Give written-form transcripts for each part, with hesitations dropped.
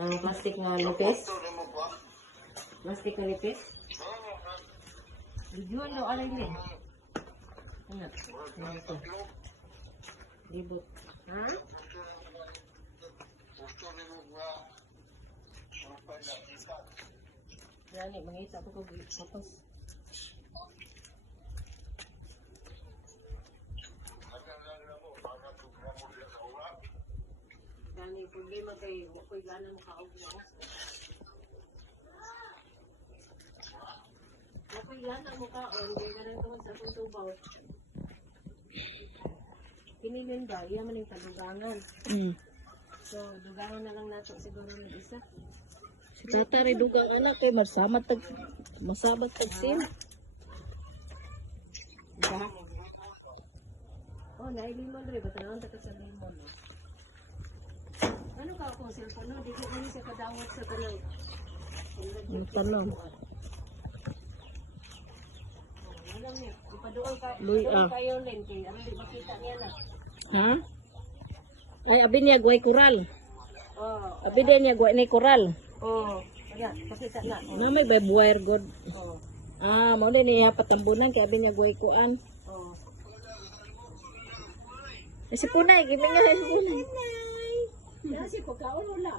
Ang plastic nga lipis? Plastic nga lipis? Dijuan daw alay din. Ano? Ano ito? Libot. Ha? Gani, mangita ko tapos. Gani, problema kay ako'y gana makaog na ako. Ako'y gana makaog, kaya ganun ko sa akong tubaw. Kinilin ba, iya man yung kadugangan. So, dugangan na lang nato siguro ng isa. Si tata rin dugang anak kay masabat tag sin. Diba? Oh, nailimon rin. Ba't naman taka sa limon? Ano ka akong cellphone? No? Di ko kami siya kadawat sa tanong. Ang tanong. Alam niyo, ipaduol Luy, kayo rin. Kaya ano di makita niya na. Ha? Ay, abi niya guay koral. Oh. Abi niya guay ni koral. Oh. Ayan, makita na. Oh. Na may by wire god. Oh. Ah, mo din niya patambunan kay abi niya guay kuan. Oh. Si Punay, gibi nga si Punay. Yan si pagkaon wala.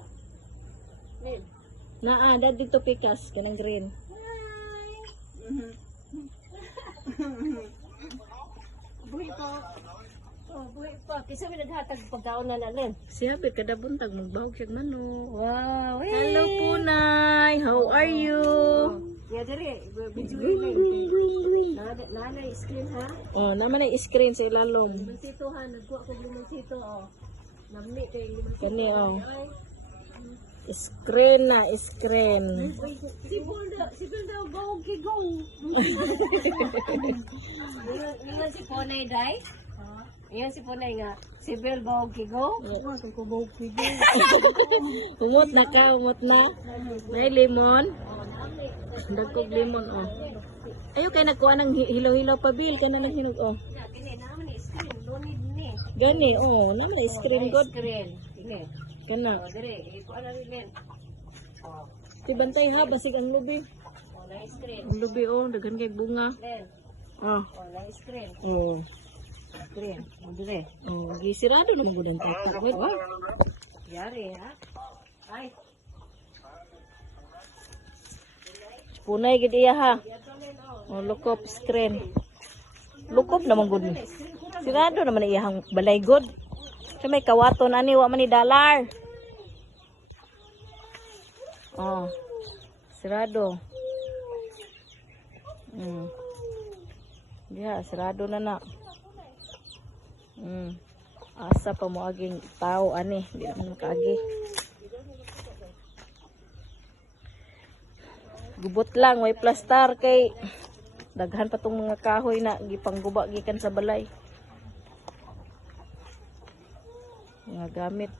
Nen. Naa, dad dito pikas kanang green. Buhay pa. Oh, buhay pa. Kasi may naghatag pagkaon na natin. Siya be kada buntag magbawog siya manok. Wow. Hey. Hello Punay, how are you? Ya dire, video na screen ha. Oh, naman ay screen sa ilalom. Limansito ha, nagkuha ko limansito oh. Namni kay limansito. Kani oh. Screen na, screen. Si Bulda go go. Ngayon si Ponay dai. Ngayon si Ponay nga. Si Bel go go. Ko go go. Umot na ka, umot na. May lemon. Dagkog lemon oh. Ayo kay nagkuha ng hilaw-hilaw pa bil kana lang hinog oh. Kini naman ni screen, donid ni. Gani oh, naman screen god. Screen. Kini. Kana. Oh, dire, iko ana rin. Oh, Ti bantay ha basig ang lubi. oh, na screen. Ang lubi oh, daghan kay bunga. Len. Oh. Oh, na screen. Oh. Screen. Oh, dire. Oh, gisirado naman gud ang tatak. Wait. Oh. Yari ha. Ay. Punay gid iya ha. Oh, lukop screen. Lukop naman gud. Sigado naman iyang balay god. Sa may kawaton ani wa man ni dollar. Oh. Sirado. Diha, sirado na na. Asa pa mo aging tao ani, di naman kaagi. Gubot lang, may plastar kay daghan pa tong mga kahoy na gipangguba gikan sa balay. Mga gamit.